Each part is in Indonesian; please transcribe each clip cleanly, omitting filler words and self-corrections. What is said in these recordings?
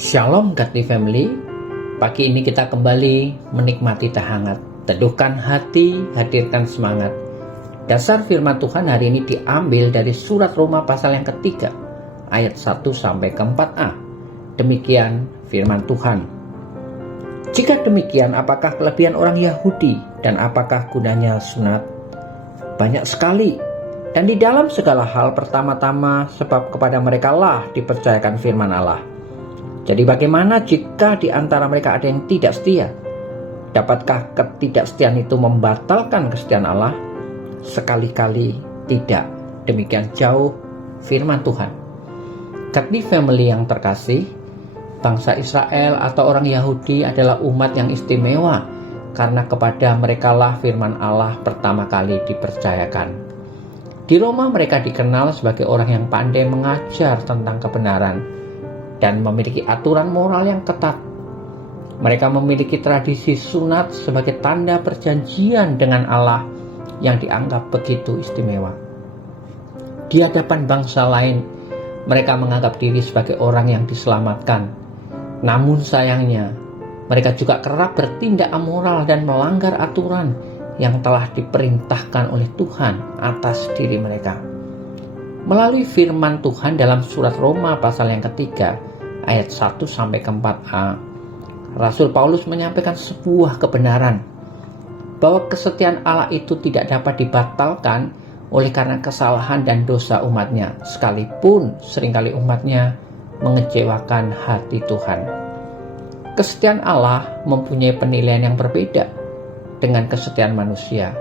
Shalom Godly Family. Pagi ini kita kembali menikmati teh hangat, teduhkan hati, hadirkan semangat. Dasar firman Tuhan hari ini diambil dari surat Roma pasal yang ketiga, ayat 1-4a. Demikian firman Tuhan. Jika demikian, apakah kelebihan orang Yahudi dan apakah gunanya sunat? Banyak sekali. Dan di dalam segala hal pertama-tama sebab kepada mereka lah dipercayakan firman Allah. Jadi bagaimana jika di antara mereka ada yang tidak setia? Dapatkah ketidaksetiaan itu membatalkan kesetiaan Allah? Sekali-kali tidak. Demikian jauh firman Tuhan. Godly Family yang terkasih, bangsa Israel atau orang Yahudi adalah umat yang istimewa karena kepada merekalah firman Allah pertama kali dipercayakan. Di Roma mereka dikenal sebagai orang yang pandai mengajar tentang kebenaran dan memiliki aturan moral yang ketat. Mereka memiliki tradisi sunat sebagai tanda perjanjian dengan Allah yang dianggap begitu istimewa. Di hadapan bangsa lain, mereka menganggap diri sebagai orang yang diselamatkan. Namun sayangnya, mereka juga kerap bertindak amoral dan melanggar aturan yang telah diperintahkan oleh Tuhan atas diri mereka. Melalui firman Tuhan dalam surat Roma pasal yang ketiga, ayat 1-4a, Rasul Paulus menyampaikan sebuah kebenaran bahwa kesetiaan Allah itu tidak dapat dibatalkan oleh karena kesalahan dan dosa umatnya, sekalipun seringkali umatnya mengecewakan hati Tuhan. Kesetiaan Allah mempunyai penilaian yang berbeda dengan kesetiaan manusia.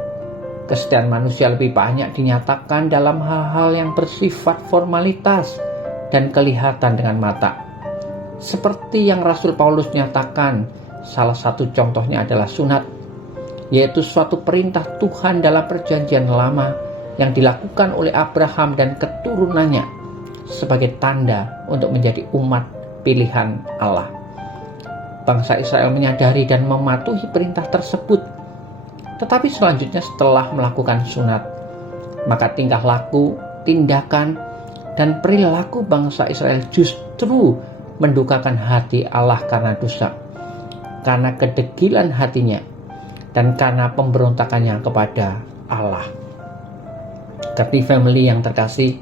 Kesetiaan manusia lebih banyak dinyatakan dalam hal-hal yang bersifat formalitas dan kelihatan dengan mata. Seperti yang Rasul Paulus nyatakan, salah satu contohnya adalah sunat, yaitu suatu perintah Tuhan dalam perjanjian lama yang dilakukan oleh Abraham dan keturunannya sebagai tanda untuk menjadi umat pilihan Allah. Bangsa Israel menyadari dan mematuhi perintah tersebut. Tetapi selanjutnya setelah melakukan sunat, maka tingkah laku, tindakan, dan perilaku bangsa Israel justru mendukakan hati Allah karena dosa, karena kedegilan hatinya, dan karena pemberontakannya kepada Allah. Godly Family yang terkasih,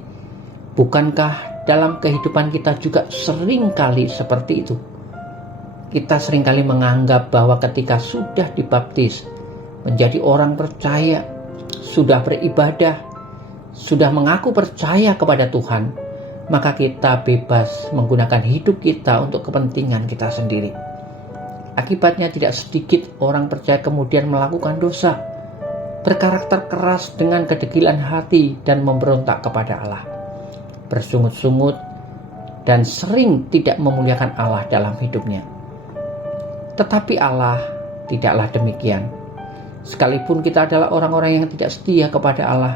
bukankah dalam kehidupan kita juga seringkali seperti itu? Kita seringkali menganggap bahwa ketika sudah dibaptis, menjadi orang percaya, sudah beribadah, sudah mengaku percaya kepada Tuhan, maka kita bebas menggunakan hidup kita untuk kepentingan kita sendiri. Akibatnya tidak sedikit orang percaya kemudian melakukan dosa, berkarakter keras dengan kedegilan hati dan memberontak kepada Allah, bersungut-sungut dan sering tidak memuliakan Allah dalam hidupnya. Tetapi Allah tidaklah demikian. Sekalipun kita adalah orang-orang yang tidak setia kepada Allah,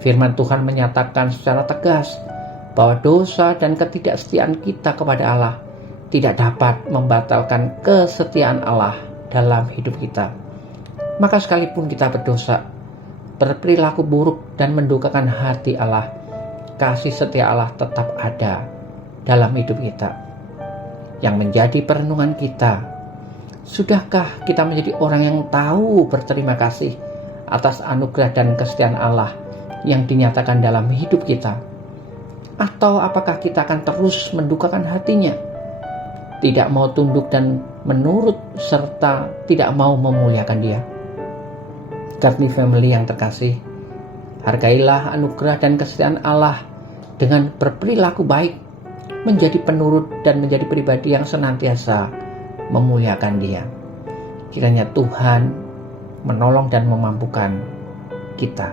firman Tuhan menyatakan secara tegas bahwa dosa dan ketidaksetiaan kita kepada Allah tidak dapat membatalkan kesetiaan Allah dalam hidup kita. Maka sekalipun kita berdosa, berperilaku buruk dan mendukakan hati Allah, kasih setia Allah tetap ada dalam hidup kita. Yang menjadi perenungan kita, sudahkah kita menjadi orang yang tahu berterima kasih atas anugerah dan kesetiaan Allah yang dinyatakan dalam hidup kita? Atau apakah kita akan terus mendukakan hatinya, tidak mau tunduk dan menurut, serta tidak mau memuliakan Dia? Godly Family yang terkasih, hargailah anugerah dan kesetiaan Allah dengan berperilaku baik, menjadi penurut dan menjadi pribadi yang senantiasa memuliakan Dia. Kiranya Tuhan menolong dan memampukan kita.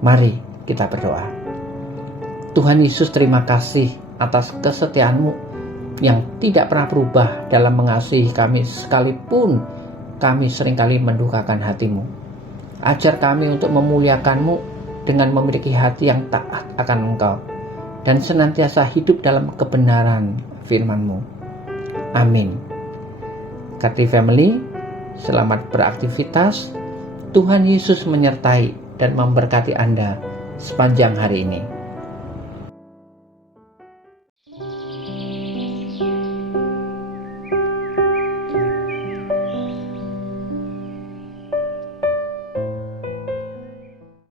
Mari kita berdoa. Tuhan Yesus, terima kasih atas kesetiaan-Mu yang tidak pernah berubah dalam mengasihi kami sekalipun kami seringkali mendukakan hati-Mu. Ajar kami untuk memuliakan-Mu dengan memiliki hati yang taat akan Engkau dan senantiasa hidup dalam kebenaran firman-Mu. Amin. Godly Family, selamat beraktivitas. Tuhan Yesus menyertai dan memberkati Anda sepanjang hari ini.